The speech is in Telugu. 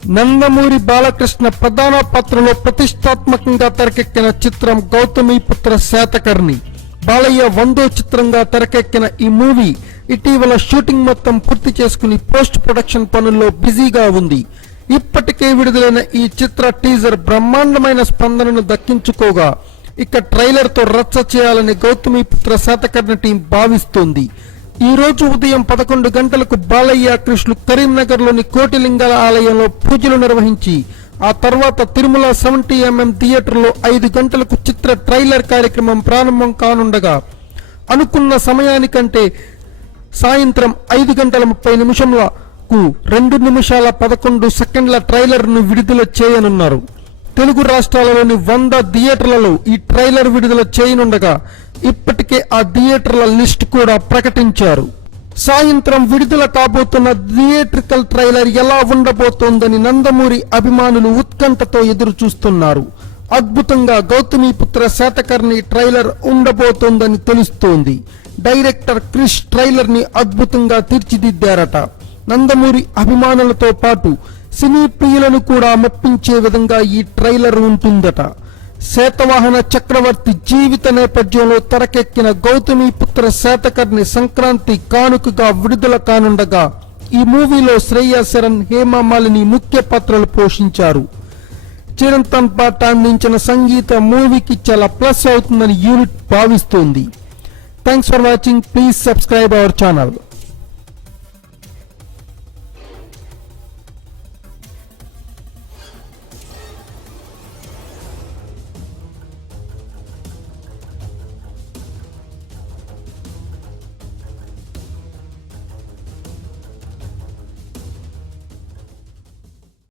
నందమూరి బాలకృష్ణ ప్రధాన పాత్రలో ప్రతిష్టాత్మకంగా తెరకెక్కిన చిత్రం గౌతమి పుత్ర శాతకర్ణి. బాలయ్య వందో చిత్రంగా తెరకెక్కిన ఈ మూవీ ఇటీవల షూటింగ్ మొత్తం పూర్తి చేసుకుని పోస్ట్ ప్రొడక్షన్ పనుల్లో బిజీగా ఉంది. ఇప్పటికే విడుదలైన ఈ చిత్ర టీజర్ బ్రహ్మాండమైన స్పందనను దక్కించుకోగా ఇక ట్రైలర్తో రచ్చ చేయాలని గౌతమి పుత్ర శాతకర్ణి టీం భావిస్తోంది. ఈ రోజు ఉదయం పదకొండు గంటలకు బాలయ్య కృష్ణులు కరీంనగర్లోని కోటిలింగాల ఆలయంలో పూజలు నిర్వహించి ఆ తర్వాత తిరుమల సెవెంటీ ఎంఎం థియేటర్లో ఐదు గంటలకు చిత్ర ట్రైలర్ కార్యక్రమం ప్రారంభం కానుండగా అనుకున్న సమయానికంటే సాయంత్రం ఐదు గంటల ముప్పై నిమిషంలకు రెండు నిమిషాల పదకొండు సెకండ్ల ట్రైలర్ను విడుదల చేయనున్నారు. తెలుగు రాష్ట్రాలలోని వంద థియేటర్లలో ఈ ట్రైలర్ విడుదల చేయనుండగా ఇప్పటికే ఆ థియేటర్ల లిస్ట్ కూడా ప్రకటించారు. సాయంత్రం విడుదల కాబోతున్న థియేట్రికల్ ట్రైలర్ ఎలా ఉండబోతోందని నందమూరి అభిమానులు ఉత్కంఠతో ఎదురు చూస్తున్నారు అద్భుతంగా గౌతమిపుత్ర శాతకర్ణి ట్రైలర్ ఉండబోతోందని తెలుస్తోంది. డైరెక్టర్ క్రిష్ ట్రైలర్ని అద్భుతంగా తీర్చిదిద్దారట. నందమూరి అభిమానులతో పాటు సినీ ప్రియులను కూడా మెప్పించే విధంగా ఈ ట్రైలర్ ఉంటుందట. శాతవాహన చక్రవర్తి జీవిత నేపథ్యంలో తెరకెక్కిన గౌతమిపుత్ర శాతకర్ణి సంక్రాంతి కానుకగా విడుదల కానుండగా ఈ మూవీలో శ్రేయా శరణ్ హేమమాలిని ముఖ్య పాత్రలు పోషించారు. చిరంతన్ పాట అందించిన సంగీత మూవీకి చాలా ప్లస్ అవుతుందని యూనిట్ భావిస్తోంది. Thanks for watching please subscribe our channel